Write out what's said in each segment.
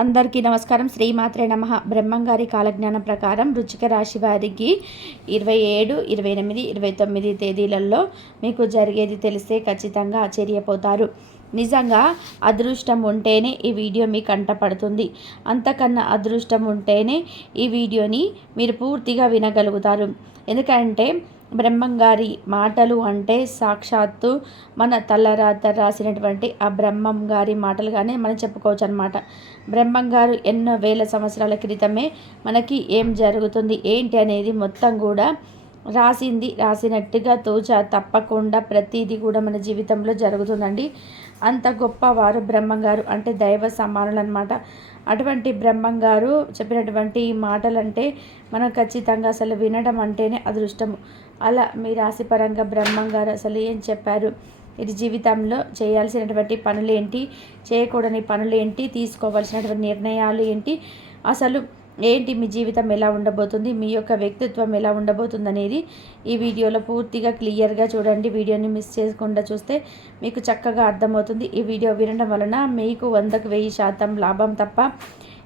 అందరికీ నమస్కారం. శ్రీమాత్రే నమః. బ్రహ్మంగారి కాలజ్ఞానం ప్రకారం వృశ్చిక రాశి వారికి 27, 28, 29 తేదీలలో మీకు జరిగేది తెలిస్తే ఖచ్చితంగా ఆశ్చర్యపోతారు. నిజంగా అదృష్టం ఉంటేనే ఈ వీడియో మీ కంటపడుతుంది. అంతకన్నా అదృష్టం ఉంటేనే ఈ వీడియోని మీరు పూర్తిగా వినగలుగుతారు. ఎందుకంటే బ్రహ్మంగారి మాటలు అంటే సాక్షాత్తు మన తలరాత రాసినటువంటి ఆ బ్రహ్మం గారి మాటలుగానే మనం చెప్పుకోవచ్చు అనమాట. బ్రహ్మంగారు ఎన్నో వేల సంవత్సరాల క్రితమే మనకి ఏం జరుగుతుంది ఏంటి అనేది మొత్తం కూడా రాసినట్టుగా తప్పకుండా ప్రతిదీ కూడా మన జీవితంలో జరుగుతుందండి. అంత గొప్పవారు బ్రహ్మంగారు, అంటే దైవ సమానులు అనమాట. అటువంటి బ్రహ్మంగారు చెప్పినటువంటి మాటలంటే మనం ఖచ్చితంగా అసలు వినడం అంటేనే అదృష్టము. అలా మీ రాశిపరంగా బ్రహ్మంగారు అసలు ఏం చెప్పారు, ఇది జీవితంలో చేయాల్సినటువంటి పనులు ఏంటి, చేయకూడని పనులు ఏంటి, తీసుకోవాల్సినటువంటి నిర్ణయాలు ఏంటి, అసలు ఏంటి మీ జీవితం ఎలా ఉండబోతుంది, మీ యొక్క వ్యక్తిత్వం ఎలా ఉండబోతుంది అనేది ఈ వీడియోలో పూర్తిగా క్లియర్గా చూడండి. వీడియోని మిస్ చేయకుండా చూస్తే మీకు చక్కగా అర్థమవుతుంది. ఈ వీడియో వినడం వలన మీకు 100కు 1000% లాభం తప్ప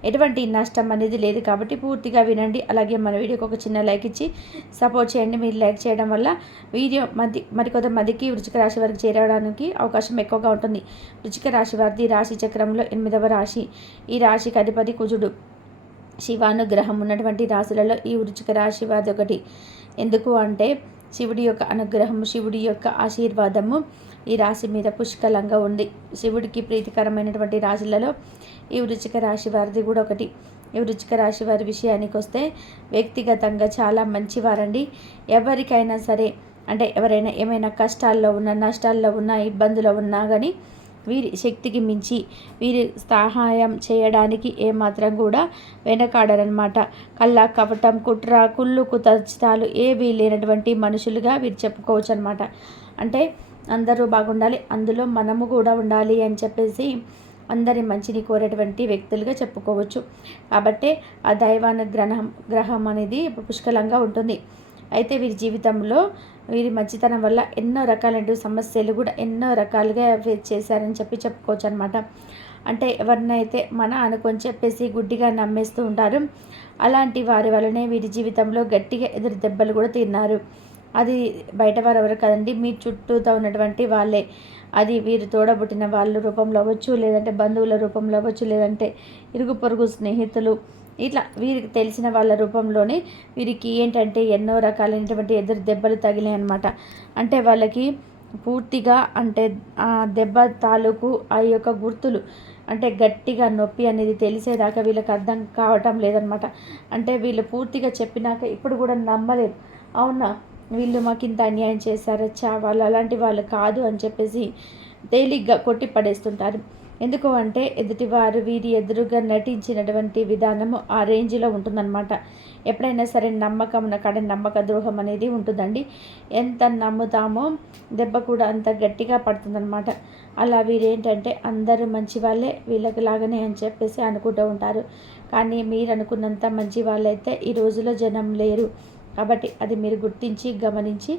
ఎటువంటి నష్టం అనేది లేదు. కాబట్టి పూర్తిగా వినండి. అలాగే మన వీడియోకి ఒక చిన్న లైక్ ఇచ్చి సపోర్ట్ చేయండి. మీరు లైక్ చేయడం వల్ల వీడియో మరికొంతమందికి వృశ్చిక రాశి వారికి చేరడానికి అవకాశం ఎక్కువగా ఉంటుంది. వృశ్చిక రాశి వారిది రాశి చక్రంలో 8వ రాశి. ఈ రాశికి అధిపతి కుజుడు. శివానుగ్రహం ఉన్నటువంటి రాశులలో ఈ వృశ్చిక రాశి వారిది ఒకటి. ఎందుకు అంటే శివుడి యొక్క అనుగ్రహం, శివుడి యొక్క ఆశీర్వాదము ఈ రాశి మీద పుష్కలంగా ఉంది. శివుడికి ప్రీతికరమైనటువంటి రాశులలో ఈ వృశ్చిక రాశి వారిది కూడా ఒకటి. ఈ వృశ్చిక రాశి వారి విషయానికి వస్తే వ్యక్తిగతంగా చాలా మంచివారండి. ఎవరికైనా సరే, అంటే ఎవరైనా ఏమైనా కష్టాల్లో ఉన్నా, నష్టాల్లో ఉన్నా, ఇబ్బందులో ఉన్నా కానీ వీరి శక్తికి మించి వీరి సహాయం చేయడానికి ఏమాత్రం కూడా వెనకాడరనమాట. కళ్ళ కపటం, కుట్ర, కుళ్ళు కుతర్చితాలు ఏవీ లేనటువంటి మనుషులుగా వీరు చెప్పుకోవచ్చు అనమాట. అంటే అందరూ బాగుండాలి, అందులో మనము కూడా ఉండాలి అని చెప్పేసి అందరి మంచిని కోరేటువంటి వ్యక్తులుగా చెప్పుకోవచ్చు. కాబట్టి ఆ గ్రహం అనేది పుష్కలంగా ఉంటుంది. అయితే వీరి జీవితంలో వీరి మంచితనం వల్ల ఎన్నో రకాలైన సమస్యలు కూడా ఎన్నో రకాలుగా ఫేస్ చేశారని చెప్పుకోవచ్చు అనమాట. అంటే ఎవరినైతే మన అనుకొని చెప్పేసి గుడ్డిగా నమ్మేస్తూ ఉంటారు, అలాంటి వారి వల్లనే వీరి జీవితంలో గట్టిగా ఎదురు దెబ్బలు కూడా తిన్నారు. అది బయట వారు ఎవరు కదండి, మీ చుట్టూతో ఉన్నటువంటి వాళ్ళే. అది వీరు తోడబుట్టిన వాళ్ళ రూపంలో అవ్వచ్చు, లేదంటే బంధువుల రూపంలో అవ్వచ్చు, లేదంటే ఇరుగు పొరుగు స్నేహితులు, ఇట్లా వీరికి తెలిసిన వాళ్ళ రూపంలోనే వీరికి ఏంటంటే ఎన్నో రకాలైనటువంటి ఎదురు దెబ్బలు తగిలాయి అన్నమాట. అంటే వాళ్ళకి పూర్తిగా అంటే ఆ దెబ్బ తాలూకు ఆ యొక్క గుర్తులు అంటే గట్టిగా నొప్పి అనేది తెలిసేదాకా వీళ్ళకి అర్థం కావటం లేదనమాట. అంటే వీళ్ళు పూర్తిగా చెప్పినాక ఇప్పుడు కూడా నమ్మలేరు. అవునా, వీళ్ళు మాకు ఇంత అన్యాయం చేశారచ్చా, వాళ్ళు అలాంటి వాళ్ళు కాదు అని చెప్పేసి తేలిగ్గా కొట్టి పడేస్తుంటారు. ఎందుకు అంటే ఎదుటివారు వీరి ఎదురుగా నటించినటువంటి విధానము ఆ రేంజ్లో ఉంటుందన్నమాట. ఎప్పుడైనా సరే నమ్మకం కాడ నమ్మక ద్రోహం అనేది ఉంటుందండి. ఎంత నమ్ముతామో దెబ్బ కూడా అంత గట్టిగా పడుతుందన్నమాట. అలా వీరేంటంటే అందరూ మంచి వాళ్ళే, వీళ్ళకి లాగానే అని చెప్పేసి అనుకుంటూ ఉంటారు. కానీ మీరు అనుకున్నంత మంచి వాళ్ళైతే ఈ రోజులో జనం లేరు. కాబట్టి అది మీరు గుర్తించి గమనించి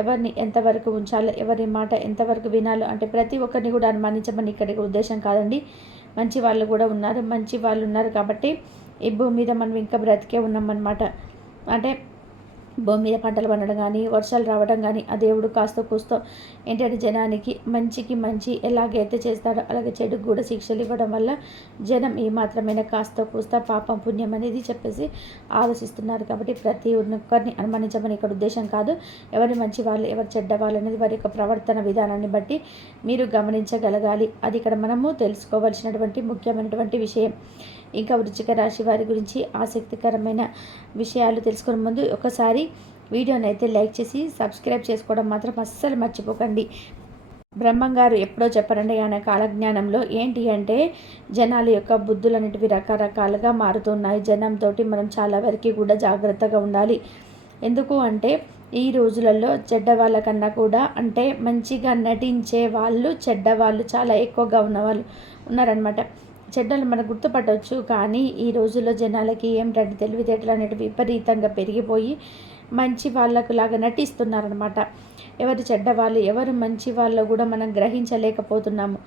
ఎవరిని ఎంతవరకు ఉంచాలో, ఎవరి మాట ఎంతవరకు వినాలో, అంటే ప్రతి ఒక్కరిని కూడా అనుమానించమని ఇక్కడికి ఉద్దేశం కాదండి. మంచి వాళ్ళు కూడా ఉన్నారు, మంచి వాళ్ళు ఉన్నారు కాబట్టి ఈ భూమి మీద మనం ఇంకా బ్రతికే ఉన్నామన్నమాట. అంటే భూమి మీద పంటలు పండడం కానీ, వర్షాలు రావడం కానీ ఆ దేవుడు కాస్త కూస్తో ఏంటంటే జనానికి మంచికి మంచి ఎలాగైతే చేస్తాడో అలాగే చెడుకు కూడా శిక్షలు ఇవ్వడం వల్ల జనం ఈ మాత్రమైన కాస్త కూస్త పాపం పుణ్యం అనేది చెప్పేసి ఆలోచిస్తున్నారు. కాబట్టి ప్రతి ఒక్కరిని అనుమానించమని ఇక్కడ ఉద్దేశం కాదు. ఎవరి మంచి వాళ్ళు, ఎవరు చెడ్డ వాళ్ళు అనేది వారి యొక్క ప్రవర్తన విధానాన్ని బట్టి మీరు గమనించగలగాలి. అది ఇక్కడ మనము తెలుసుకోవాల్సినటువంటి ముఖ్యమైనటువంటి విషయం. ఇంకా వృశ్చిక రాశి వారి గురించి ఆసక్తికరమైన విషయాలు తెలుసుకునే ముందు ఒకసారి వీడియోని అయితే లైక్ చేసి సబ్స్క్రైబ్ చేసుకోవడం మాత్రం అస్సలు మర్చిపోకండి. బ్రహ్మంగారు ఎప్పుడో చెప్పరండి ఆయన కాలజ్ఞానంలో ఏంటి అంటే జనాల యొక్క బుద్ధులు అనేటివి రకరకాలుగా మారుతున్నాయి. జనంతో మనం చాలా వరకు కూడా జాగ్రత్తగా ఉండాలి. ఎందుకు అంటే ఈ రోజులలో చెడ్డవాళ్ళ కన్నా కూడా అంటే మంచిగా నటించే వాళ్ళు, చెడ్డవాళ్ళు చాలా ఎక్కువగా ఉన్నవాళ్ళు ఉన్నారనమాట. చెడ్డలు మనకు గుర్తుపట్టవచ్చు, కానీ ఈ రోజుల్లో జనాలకి ఏమిటంటే తెలివితేటలు అనేవి విపరీతంగా పెరిగిపోయి మంచి వాళ్ళకు లాగా నటిస్తున్నారనమాట. ఎవరు చెడ్డవాళ్ళు ఎవరు మంచి వాళ్ళు కూడా మనం గ్రహించలేకపోతున్నాము.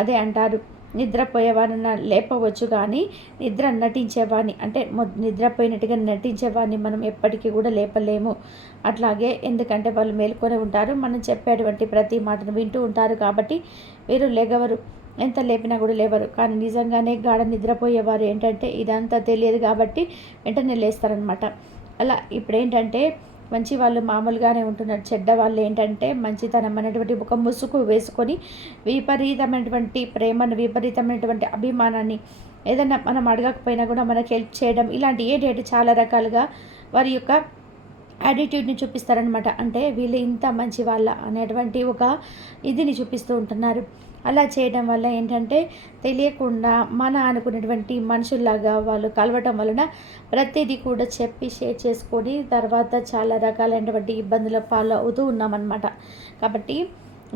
అదే అంటారు నిద్రపోయేవారిని లేపవచ్చు, కానీ నిద్ర నటించేవాడిని అంటే నిద్రపోయినట్టుగా నటించేవాడిని మనం ఎప్పటికీ కూడా లేపలేము. అట్లాగే ఎందుకంటే వాళ్ళు మేలుకొని ఉంటారు, మనం చెప్పేటువంటి ప్రతి మాటను వింటూ ఉంటారు కాబట్టి వీరు లెగవరు, ఎంత లేపినా కూడా లేవరు. కానీ నిజంగానే గాఢ నిద్రపోయేవారు ఏంటంటే ఇదంతా తెలియదు కాబట్టి వెంటనే లేస్తారనమాట. అలా ఇప్పుడేంటంటే మంచి వాళ్ళు మామూలుగానే ఉంటున్నారు, చెడ్డ వాళ్ళు ఏంటంటే మంచితనం అనేటువంటి ఒక ముసుగు వేసుకొని విపరీతమైనటువంటి ప్రేమను, విపరీతమైనటువంటి అభిమానాన్ని, ఏదైనా మనం అడగకపోయినా కూడా మనకి హెల్ప్ చేయడం, ఇలాంటి ఏంటంటే చాలా రకాలుగా వారి యొక్క యాటిట్యూడ్ని చూపిస్తారనమాట. అంటే వీళ్ళు ఇంత మంచి వాళ్ళ అనేటువంటి ఒక ఇదిని చూపిస్తూ ఉంటున్నారు. అలా చేయడం వల్ల ఏంటంటే తెలియకుండా మన అనుకునేటువంటి మనుషుల్లాగా వాళ్ళు కలవటం వలన ప్రతిదీ కూడా చెప్పి షేర్ చేసుకొని తర్వాత చాలా రకాలైనటువంటి ఇబ్బందుల పాలు అవుతూ ఉన్నామన్నమాట. కాబట్టి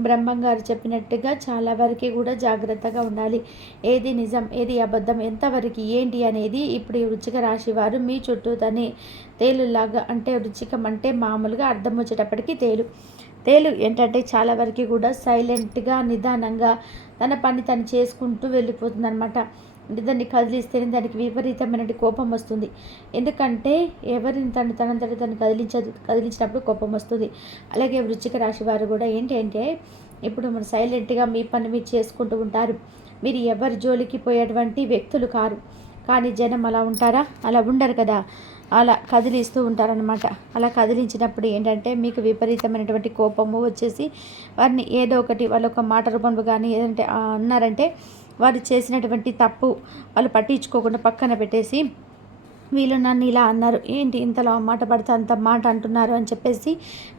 బ్రహ్మంగారు చెప్పినట్టుగా చాలా వరకు కూడా జాగ్రత్తగా ఉండాలి. ఏది నిజం, ఏది అబద్ధం, ఎంతవరకు ఏంటి అనేది ఇప్పుడు ఈ వృశ్చిక రాశి వారు మీ చుట్టూ తనే తేలులాగా, అంటే వృశ్చికం అంటే మామూలుగా అర్థం వచ్చేటప్పటికి తేలు ఏంటంటే చాలా వరకు కూడా సైలెంట్గా నిదానంగా తన పని తను చేసుకుంటూ వెళ్ళిపోతుంది అనమాట. అంటే దాన్ని కదిలిస్తేనే దానికి విపరీతమైన కోపం వస్తుంది. ఎందుకంటే ఎవరిని తనంతట తను కదిలించినప్పుడు కోపం వస్తుంది. అలాగే వృశ్చిక రాశి వారు కూడా ఏంటంటే ఇప్పుడు మన సైలెంట్గా మీ పని మీరు చేసుకుంటూ ఉంటారు. మీరు ఎవరి జోలికి పోయేటువంటి వ్యక్తులు కారు. కానీ జనం అలా ఉంటారా? అలా ఉండరు కదా. అలా కదిలిస్తూ ఉంటారనమాట. అలా కదిలించినప్పుడు ఏంటంటే మీకు విపరీతమైనటువంటి కోపము వచ్చేసి వారిని ఏదో ఒకటి వాళ్ళు ఒక మాట రూపంలో కానీ ఏదంటే అన్నారంటే వారు చేసినటువంటి తప్పు వాళ్ళు పట్టించుకోకుండా పక్కన పెట్టేసి వీళ్ళు నన్ను ఇలా అన్నారు, ఏంటి ఇంతలో మాట పడితే అంత మాట అంటున్నారు అని చెప్పేసి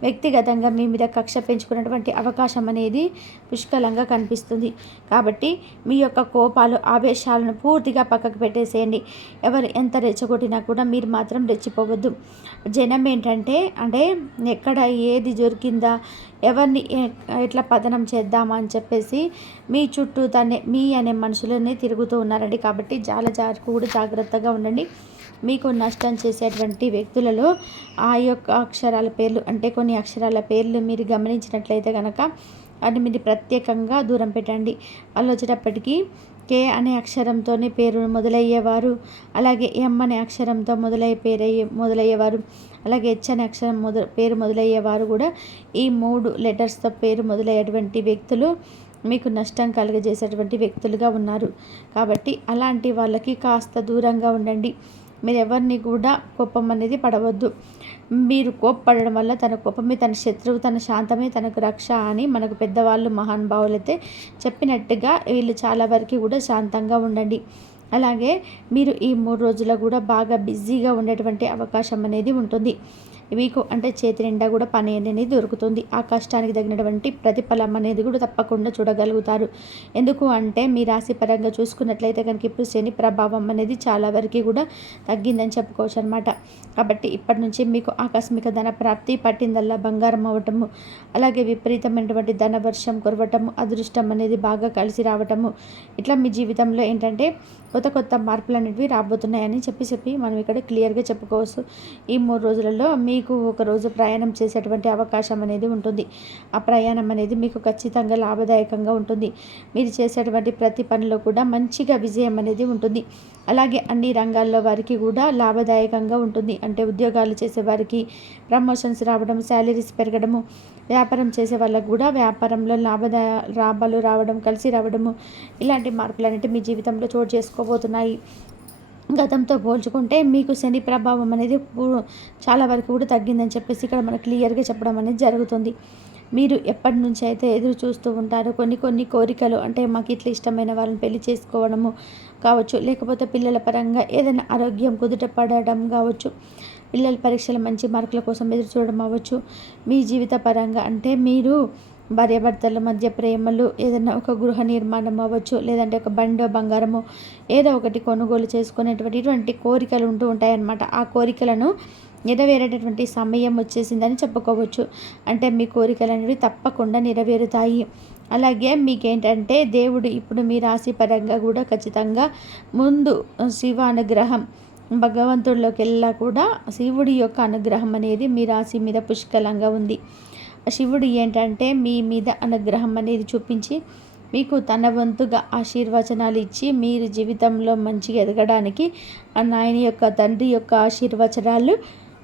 వ్యక్తిగతంగా మీ మీద కక్ష పెంచుకున్నటువంటి అవకాశం అనేది పుష్కలంగా కనిపిస్తుంది. కాబట్టి మీ యొక్క కోపాలు, ఆవేశాలను పూర్తిగా పక్కకు పెట్టేసేయండి. ఎవరు ఎంత రెచ్చగొట్టినా కూడా మీరు మాత్రం రెచ్చిపోవద్దు. జనం ఏంటంటే అంటే ఎక్కడ ఏది దొరికిందా, ఎవరిని ఎట్లా పతనం చేద్దామా అని చెప్పేసి మీ చుట్టూ మీ అనే మనుషులనే తిరుగుతూ ఉన్నారండి. కాబట్టి చాలా కూడా జాగ్రత్తగా ఉండండి. మీకు నష్టం చేసేటువంటి వ్యక్తులలో ఆ యొక్క అక్షరాల పేర్లు, అంటే కొన్ని అక్షరాల పేర్లు మీరు గమనించినట్లయితే కనుక వాటిని మీరు ప్రత్యేకంగా దూరం పెట్టండి. వాళ్ళు వచ్చేటప్పటికీ కే అనే అక్షరంతోనే పేరు మొదలయ్యేవారు, అలాగే ఎం అనే అక్షరంతో మొదలయ్యేవారు, అలాగే హెచ్ అనే అక్షరం పేరు మొదలయ్యేవారు కూడా ఈ 3 లెటర్స్తో పేరు మొదలయ్యేటువంటి వ్యక్తులు మీకు నష్టం కలుగజేసేటువంటి వ్యక్తులుగా ఉన్నారు. కాబట్టి అలాంటి వాళ్ళకి కాస్త దూరంగా ఉండండి. మీరు ఎవరిని కూడా కోపం అనేది పడవద్దు. మీరు కోప్పడడం వల్ల తన కోపమే తన శత్రువు, తన శాంతమే తనకు రక్ష అని మనకు పెద్దవాళ్ళు మహానుభావులైతే చెప్పినట్టుగా వీళ్ళు చాలా వరకు కూడా శాంతంగా ఉండండి. అలాగే మీరు ఈ 3 రోజులు కూడా బాగా బిజీగా ఉండేటువంటి అవకాశం అనేది ఉంటుంది. మీకు అంటే చేతి నిండా కూడా పని అనేది దొరుకుతుంది. ఆ కష్టానికి తగినటువంటి ప్రతిఫలం అనేది కూడా తప్పకుండా చూడగలుగుతారు. ఎందుకు అంటే మీ రాశి పరంగా చూసుకున్నట్లయితే కనుక ఇప్పుడు శని ప్రభావం అనేది చాలా వరకు కూడా తగ్గిందని చెప్పుకోవచ్చు అనమాట. కాబట్టి ఇప్పటి నుంచి మీకు ఆకస్మిక ధన ప్రాప్తి, పట్టిందల్లా బంగారం అవ్వటము, అలాగే విపరీతమైనటువంటి ధన వర్షం కురవటము, అదృష్టం అనేది బాగా కలిసి రావటము, ఇట్లా మీ జీవితంలో ఏంటంటే కొత్త మార్పులు అనేవి రాబోతున్నాయని చెప్పి మనం ఇక్కడ క్లియర్గా చెప్పుకోవచ్చు. ఈ 3 రోజులలో మీకు ఒక రోజు ప్రయాణం చేసేటువంటి అవకాశం అనేది ఉంటుంది. ఆ ప్రయాణం అనేది మీకు ఖచ్చితంగా లాభదాయకంగా ఉంటుంది. మీరు చేసేటువంటి ప్రతి పనిలో కూడా మంచిగా విజయం అనేది ఉంటుంది. అలాగే అన్ని రంగాల్లో వారికి కూడా లాభదాయకంగా ఉంటుంది. అంటే ఉద్యోగాలు చేసే వారికి ప్రమోషన్స్ రావడం, శాలరీస్ పెరగడము, వ్యాపారం చేసే వాళ్ళకు కూడా వ్యాపారంలో లాభాలు రావడం, కలిసి రావడము, ఇలాంటి మార్పులు అనేవి మీ జీవితంలో చోటు చేసుకోబోతున్నాయి. గతంతో పోల్చుకుంటే మీకు శని ప్రభావం అనేది చాలా వరకు కూడా తగ్గిందని చెప్పేసి ఇక్కడ మనకు క్లియర్గా చెప్పడం అనేది జరుగుతుంది. మీరు ఎప్పటి నుంచి అయితే ఎదురు చూస్తూ ఉంటారో కొన్ని కోరికలు, అంటే మాకు ఇట్లా ఇష్టమైన వాళ్ళని పెళ్లి చేసుకోవడము కావచ్చు, లేకపోతే పిల్లల పరంగా ఏదైనా ఆరోగ్యం కుదుట పడడం కావచ్చు, పిల్లల పరీక్షల మంచి మార్కుల కోసం ఎదురు చూడడం అవ్వచ్చు, మీ జీవిత పరంగా అంటే మీరు భార్యాభర్తల మధ్య ప్రేమలు, ఏదైనా ఒక గృహ నిర్మాణం అవ్వచ్చు, లేదంటే ఒక బండో బంగారము ఏదో ఒకటి కొనుగోలు చేసుకునేటువంటి ఇటువంటి కోరికలు ఉంటూ ఉంటాయన్నమాట. ఆ కోరికలను నెరవేరేటటువంటి సమయం వచ్చేసిందని చెప్పుకోవచ్చు. అంటే మీ కోరికలు అనేవి తప్పకుండా నెరవేరుతాయి. అలాగే మీకేంటంటే దేవుడు ఇప్పుడు మీ రాశి పరంగా కూడా ఖచ్చితంగా ముందు శివ అనుగ్రహం, భగవంతుడిలోకి వెళ్ళా కూడా శివుడి యొక్క అనుగ్రహం అనేది మీ రాశి మీద పుష్కలంగా ఉంది. శివుడు ఏంటంటే మీ మీద అనుగ్రహం అనేది చూపించి మీకు తన వంతుగా ఆశీర్వచనాలు ఇచ్చి మీరు జీవితంలో మంచిగా ఎదగడానికి ఆ నాయన యొక్క తండ్రి యొక్క ఆశీర్వచనాలు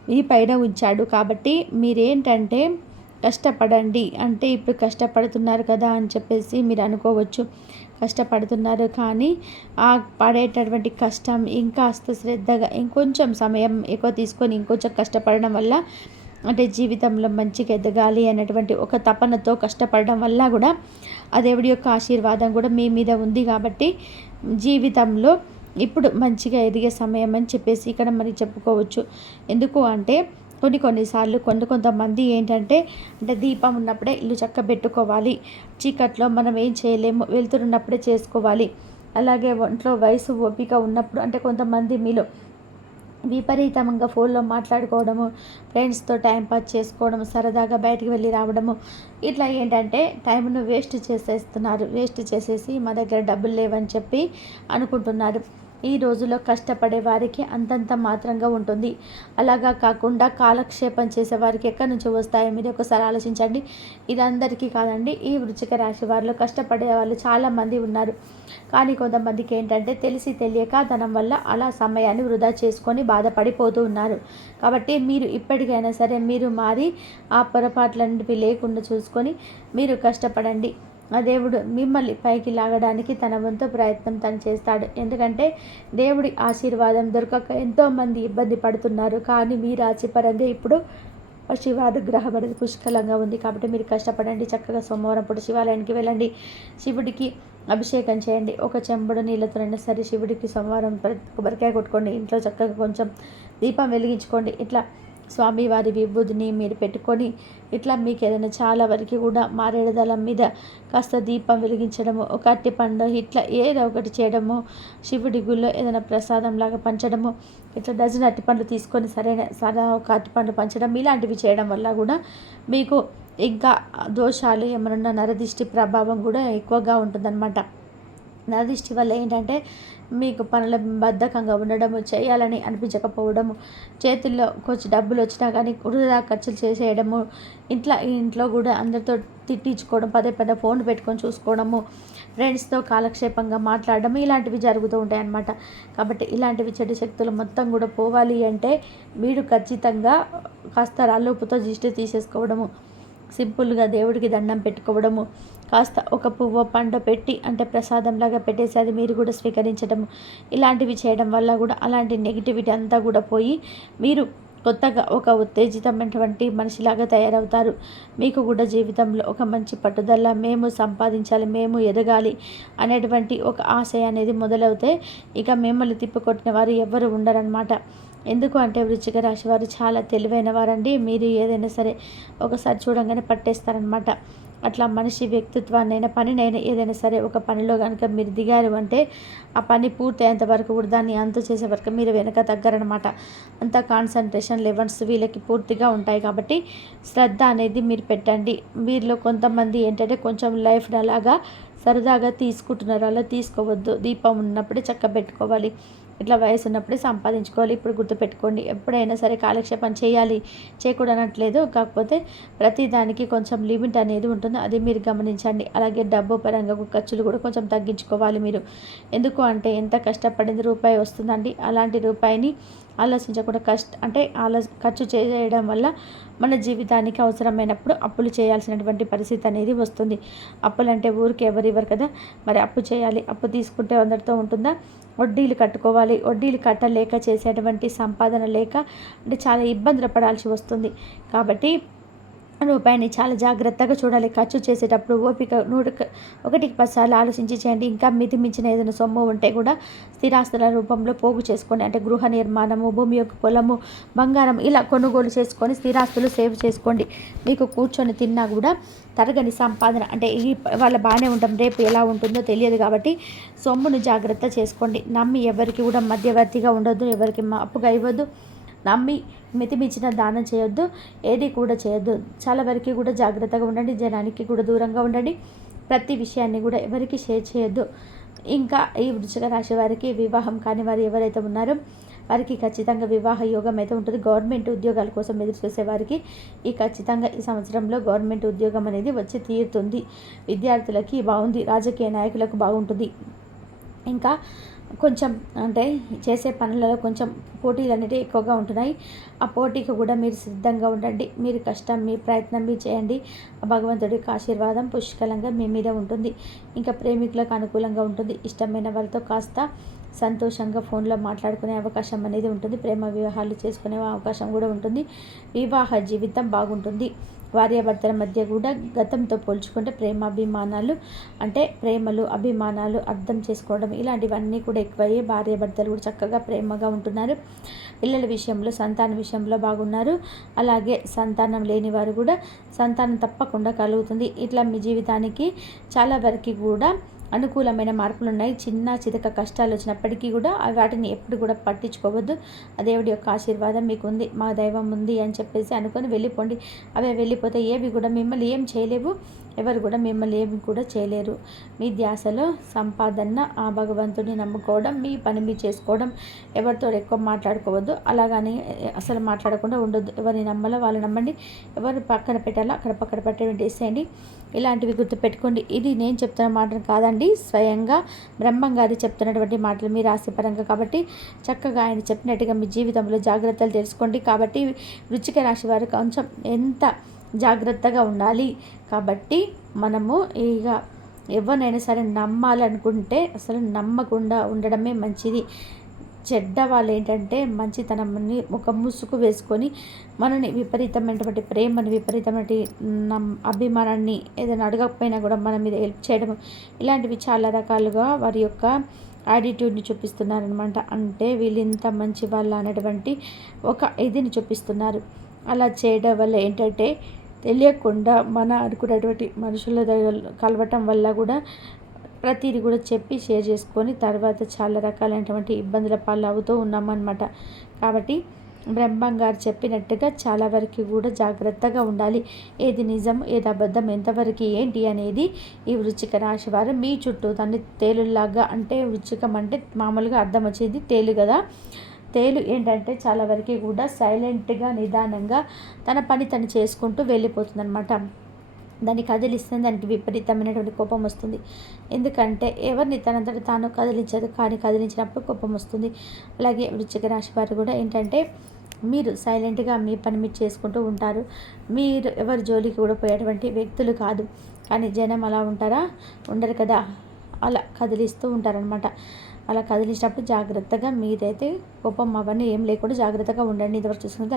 మీ పైన ఉంచాడు. కాబట్టి మీరేంటంటే కష్టపడండి. అంటే ఇప్పుడు కష్టపడుతున్నారు కదా అని చెప్పేసి మీరు అనుకోవచ్చు. కష్టపడుతున్నారు కానీ ఆ పడేటటువంటి కష్టం ఇంకాస్త శ్రద్ధగా ఇంకొంచెం సమయం ఎక్కువ తీసుకొని ఇంకొంచెం కష్టపడడం వల్ల అంటే జీవితంలో మంచిగా ఎదగాలి అనేటువంటి ఒక తపనతో కష్టపడడం వల్ల కూడా ఆ దేవుడి యొక్క ఆశీర్వాదం కూడా మీ మీద ఉంది. కాబట్టి జీవితంలో ఇప్పుడు మంచిగా ఎదిగే సమయం అని చెప్పేసి ఇక్కడ మరి చెప్పుకోవచ్చు. ఎందుకు అంటే కొన్నిసార్లు కొంతమంది ఏంటంటే అంటే దీపం ఉన్నప్పుడే ఇల్లు చక్కబెట్టుకోవాలి, చీకట్లో మనం ఏం చేయలేము, వెళ్తున్నప్పుడే చేసుకోవాలి. అలాగే ఒంట్లో వయసు ఓపిక ఉన్నప్పుడు అంటే కొంతమంది మీలో విపరీతంగా ఫోన్లో మాట్లాడుకోవడము, ఫ్రెండ్స్తో టైంపాస్ చేసుకోవడము, సరదాగా బయటికి వెళ్ళి రావడము, ఇట్లా ఏంటంటే టైంను వేస్ట్ చేసేస్తున్నారు. వేస్ట్ చేసేసి మా దగ్గర డబ్బులు లేవని చెప్పి అనుకుంటున్నారు. ఈ రోజులో కష్టపడే వారికి అంతంత మాత్రంగా ఉంటుంది. అలాగా కాకుండా కాలక్షేపం చేసేవారికి ఎక్కడి నుంచి వస్తాయో మీరు ఒకసారి ఆలోచించండి. ఇది అందరికీ కాదండి. ఈ వృశ్చిక రాశి వారిలో కష్టపడే వాళ్ళు చాలామంది ఉన్నారు. కానీ కొంతమందికి ఏంటంటే తెలిసి తెలియక ధనం వల్ల అలా సమయాన్ని వృధా చేసుకొని బాధపడిపోతూ ఉన్నారు. కాబట్టి మీరు ఇప్పటికైనా సరే మీరు మారి ఆ పొరపాట్లన్నిటివి లేకుండా చూసుకొని మీరు కష్టపడండి. ఆ దేవుడు మిమ్మల్ని పైకి లాగడానికి తన వంతు ప్రయత్నం తను చేస్తాడు. ఎందుకంటే దేవుడి ఆశీర్వాదం దొరకక ఎంతోమంది ఇబ్బంది పడుతున్నారు. కానీ మీ రాశి పరంగా ఇప్పుడు శివానుగ్రహం అనేది పుష్కలంగా ఉంది. కాబట్టి మీరు కష్టపడండి. చక్కగా సోమవారం పూట శివాలయానికి వెళ్ళండి, శివుడికి అభిషేకం చేయండి. ఒక చెంబుడు నీళ్ళతోనైనా సరే శివుడికి సోమవారం కొబ్బరికాయ కొట్టుకోండి. ఇంట్లో చక్కగా కొంచెం దీపం వెలిగించుకోండి. ఇట్లా స్వామివారి విభూదిని మీరు పెట్టుకొని ఇట్లా మీకు ఏదైనా చాలా వరకు కూడా మారేడు దళం మీద కాస్త దీపం వెలిగించడము, ఒక అరటిపండు ఇట్లా ఏదో ఒకటి చేయడము, శివుడి గుళ్ళో ఏదైనా ప్రసాదం లాగా పంచడము, ఇట్లా డజన్ అరటిపండ్లు తీసుకొని సరే ఒక అరటిపండు పంచడం, ఇలాంటివి చేయడం వల్ల కూడా మీకు ఇంకా దోషాలు ఏమైనా నరదిష్టి ప్రభావం కూడా ఎక్కువగా ఉంటుందన్నమాట. నరదిష్టి వల్ల ఏంటంటే మీకు పనుల బద్ధకంగా ఉండడము, చేయాలని అనిపించకపోవడము, చేతుల్లో కొంచెం డబ్బులు వచ్చినా కానీ వృధా ఖర్చులు చేసేయడము, ఇంట్లో కూడా అందరితో తిట్టించుకోవడం, పదే పదే ఫోన్ పెట్టుకొని చూసుకోవడము, ఫ్రెండ్స్తో కాలక్షేపంగా మాట్లాడడం, ఇలాంటివి జరుగుతూ ఉంటాయి అన్నమాట. కాబట్టి ఇలాంటివి చెడు శక్తులు మొత్తం కూడా పోవాలి అంటే మీరు ఖచ్చితంగా కాస్త రాళ్ళుప్పుతో దిష్టి తీసేసుకోవడము, సింపుల్గా దేవుడికి దండం పెట్టుకోవడము, కాస్త ఒక పువ్వు పండు పెట్టి అంటే ప్రసాదంలాగా పెట్టేసి అది మీరు కూడా స్వీకరించడము, ఇలాంటివి చేయడం వల్ల కూడా అలాంటి నెగిటివిటీ అంతా కూడా పోయి మీరు కొత్తగా ఒక ఉత్తేజితమైనటువంటి మనిషిలాగా తయారవుతారు. మీకు కూడా జీవితంలో ఒక మంచి పట్టుదల, మేము సంపాదించాలి, మేము ఎదగాలి అనేటువంటి ఒక ఆశయం అనేది మొదలవుతే ఇక మిమ్మల్ని తిప్పికొట్టిన వారు ఎవరు ఉండరన్నమాట. ఎందుకు అంటే వృశ్చిక రాశి వారు చాలా తెలివైన వారండి. మీరు ఏదైనా సరే ఒకసారి చూడంగానే పట్టేస్తారనమాట. అట్లా మనిషి వ్యక్తిత్వాన్నైనా పనినైనా ఏదైనా సరే ఒక పనిలో కనుక మీరు దిగారు అంటే ఆ పని పూర్తయ్యేంత వరకు కూడా దాన్ని అంతు చేసే వరకు మీరు వెనక తగ్గరనమాట. అంత కాన్సన్ట్రేషన్ లెవెల్స్ వీళ్ళకి పూర్తిగా ఉంటాయి. కాబట్టి శ్రద్ధ అనేది మీరు పెట్టండి. వీరిలో కొంతమంది ఏంటంటే కొంచెం లైఫ్ని అలాగా సరదాగా తీసుకుంటున్నారు. అలా తీసుకోవద్దు. దీపం ఉన్నప్పుడే చక్కబెట్టుకోవాలి. ఇట్లా వయసు ఉన్నప్పుడే సంపాదించుకోవాలి. ఇప్పుడు గుర్తుపెట్టుకోండి, ఎప్పుడైనా సరే కాలక్షేపం చేయాలి, చేయకూడనట్లేదు. కాకపోతే ప్రతి దానికి కొంచెం లిమిట్ అనేది ఉంటుంది. అది మీరు గమనించండి. అలాగే డబ్బు పరంగా ఖర్చులు కూడా కొంచెం తగ్గించుకోవాలి మీరు. ఎందుకు అంటే ఎంత కష్టపడింది రూపాయి వస్తుందండి. అలాంటి రూపాయిని ఆలోచించకుండా ఖర్చు చేయడం వల్ల మన జీవితానికి అవసరమైనప్పుడు అప్పులు చేయాల్సినటువంటి పరిస్థితి అనేది వస్తుంది. అప్పులు అంటే ఊరికి ఎవరివ్వరు కదా. మరి అప్పు చేయాలి. అప్పు తీసుకుంటే అందరితో ఉంటుందా? వడ్డీలు కట్టుకోవాలి. వడ్డీలు కట్టలేక చేసేటువంటి సంపాదన లేక అంటే చాలా ఇబ్బందులు పడాల్సి వస్తుంది. కాబట్టి రూపాయిని చాలా జాగ్రత్తగా చూడాలి. ఖర్చు చేసేటప్పుడు ఓపిక 1కి 10 సార్లు ఆలోచించి చేయండి. ఇంకా మితిమించిన ఏదైనా సొమ్ము ఉంటే కూడా స్థిరాస్తుల రూపంలో పోగు చేసుకోండి. అంటే గృహ నిర్మాణము, భూమి యొక్క పొలము, బంగారం ఇలా కొనుగోలు చేసుకొని స్థిరాస్తులు సేవ్ చేసుకోండి. మీకు కూర్చొని తిన్నా కూడా తరగని సంపాదన అంటే వాళ్ళ బాగానే ఉంటాం, రేపు ఎలా ఉంటుందో తెలియదు. కాబట్టి సొమ్మును జాగ్రత్త చేసుకోండి. నమ్మి ఎవరికి కూడా మధ్యవర్తిగా ఉండొద్దు, ఎవరికి అప్పుగా ఇవ్వద్దు, నమ్మి మితిమించిన దానం చేయొద్దు, ఏది కూడా చేయొద్దు. చాలా వరకు కూడా జాగ్రత్తగా ఉండండి. జనానికి కూడా దూరంగా ఉండండి. ప్రతి విషయాన్ని కూడా ఎవరికి షేర్ చేయొద్దు. ఇంకా ఈ వృశ్చిక రాశి వారికి వివాహం కాని వారు ఎవరైతే ఉన్నారో వారికి ఖచ్చితంగా వివాహ యోగం అయితే ఉంటుంది. గవర్నమెంట్ ఉద్యోగాల కోసం ఎదురు చూసే వారికి ఖచ్చితంగా ఈ సంవత్సరంలో గవర్నమెంట్ ఉద్యోగం అనేది వచ్చి తీరుతుంది. విద్యార్థులకి బాగుంది, రాజకీయ నాయకులకు బాగుంటుంది. ఇంకా కొంచెం అంటే చేసే పనులలో కొంచెం పోటీలు అనేవి ఎక్కువగా ఉంటున్నాయి. ఆ పోటీకి కూడా మీరు సిద్ధంగా ఉండండి. మీరు కష్టం, మీ ప్రయత్నం మీరు చేయండి. భగవంతుడి యొక్క ఆశీర్వాదం పుష్కలంగా మీ మీద ఉంటుంది. ఇంకా ప్రేమికులకు అనుకూలంగా ఉంటుంది. ఇష్టమైన వారితో కాస్త సంతోషంగా ఫోన్లో మాట్లాడుకునే అవకాశం అనేది ఉంటుంది. ప్రేమ వివాహాలు చేసుకునే అవకాశం కూడా ఉంటుంది. వివాహ జీవితం బాగుంటుంది. భార్యాభర్తల మధ్య కూడా గతంతో పోల్చుకుంటే ప్రేమాభిమానాలు అంటే ప్రేమలు అభిమానాలు అర్థం చేసుకోవడం ఇలాంటివన్నీ కూడా ఎక్కువయ్యే భార్యాభర్తలు కూడా చక్కగా ప్రేమగా ఉంటున్నారు. పిల్లల విషయంలో సంతానం విషయంలో బాగున్నారు. అలాగే సంతానం లేని వారు కూడా సంతానం తప్పకుండా కలుగుతుంది. ఇట్లా మీ జీవితానికి చాలా వరకు కూడా అనుకూలమైన మార్పులు ఉన్నాయి. చిన్న చితక కష్టాలు వచ్చినప్పటికీ కూడా వాటిని ఎప్పుడు కూడా పట్టించుకోవద్దు. ఆ దేవుడి యొక్క ఆశీర్వాదం మీకు ఉంది, మా దైవం ఉంది అని చెప్పేసి అనుకొని వెళ్ళిపోండి. అవే వెళ్ళిపోతే ఏవి కూడా మిమ్మల్ని ఏం చేయలేవు, ఎవరు కూడా మిమ్మల్ని ఏమి కూడా చేయలేరు. మీ ధ్యాసలో సంపాదన ఆ భగవంతుడిని నమ్ముకోవడం, మీ పని మీరు చేసుకోవడం, ఎవరితో ఎక్కువ మాట్లాడుకోవద్దు. అలాగని అసలు మాట్లాడకుండా ఉండొద్దు. ఎవరిని నమ్మాలో వాళ్ళు నమ్మండి, ఎవరు పక్కన పెట్టాలో అక్కడ పక్కన పెట్టేసేయండి. ఇలాంటివి గుర్తుపెట్టుకోండి. ఇది నేను చెప్తున్న మాటలు కాదండి, స్వయంగా బ్రహ్మం గారు చెప్తున్నటువంటి మాటలు మీ రాశిపరంగా. కాబట్టి చక్కగా ఆయన చెప్పినట్టుగా మీ జీవితంలో జాగ్రత్తలు తెలుసుకోండి. కాబట్టి వృశ్చిక రాశి వారు కొంచెం ఎంత జాగ్రత్తగా ఉండాలి. కాబట్టి మనము ఇక ఎవరినైనా సరే నమ్మాలనుకుంటే అసలు నమ్మకుండా ఉండడమే మంచిది. చెడ్డ వాళ్ళు ఏంటంటే మంచితనాన్ని ఒక ముసుగు వేసుకొని మనని విపరీతమైనటువంటి ప్రేమని, విపరీతమైన అభిమానాన్ని ఏదైనా అడగకపోయినా కూడా మన మీద హెల్ప్ చేయడం, ఇలాంటివి చాలా రకాలుగా వారి యొక్క యాటిట్యూడ్ని చూపిస్తున్నారనమాట. అంటే వీళ్ళు ఇంత మంచి వాళ్ళ అనేటువంటి ఒక ఇదిని చూపిస్తున్నారు. అలా చేయడం వల్ల ఏంటంటే తెలియకుండా మన అనుకున్నటువంటి మనుషుల దగ్గర కలవటం వల్ల కూడా ప్రతిదీ కూడా చెప్పి షేర్ చేసుకొని తర్వాత చాలా రకాలైనటువంటి ఇబ్బందుల పాలు అవుతూ ఉన్నామన్నమాట. కాబట్టి బ్రహ్మం గారు చెప్పినట్టుగా చాలా వరకు కూడా జాగ్రత్తగా ఉండాలి. ఏది నిజం, ఏది అబద్ధం, ఎంతవరకు ఏంటి అనేది ఈ వృశ్చిక రాశి వారు మీ చుట్టూ తను తేలులాగా, అంటే వృశ్చికం అంటే మామూలుగా అర్థం వచ్చేది తేలు కదా. తేలు ఏంటంటే చాలా వరకు కూడా సైలెంట్గా నిదానంగా తన పని తను చేసుకుంటూ వెళ్ళిపోతుందన్నమాట. దాన్ని కదిలిస్తే దానికి విపరీతమైనటువంటి కోపం వస్తుంది. ఎందుకంటే ఎవరిని తనంతట తాను కదిలించదు, కానీ కదిలించినప్పుడు కోపం వస్తుంది. అలాగే వృశ్చిక రాశి వారు కూడా ఏంటంటే మీరు సైలెంట్గా మీ పని మీరు చేసుకుంటూ ఉంటారు. మీరు ఎవరి జోలికి కూడా పోయేటువంటి వ్యక్తులు కాదు. కానీ జనం అలా ఉంటారా? ఉండరు కదా. అలా కదిలిస్తూ ఉంటారనమాట. అలా కదిలించినప్పుడు జాగ్రత్తగా మీరైతే కోపం అవన్నీ ఏం లేకుండా జాగ్రత్తగా ఉండండి. ఇదివరకు చూసుకుంటే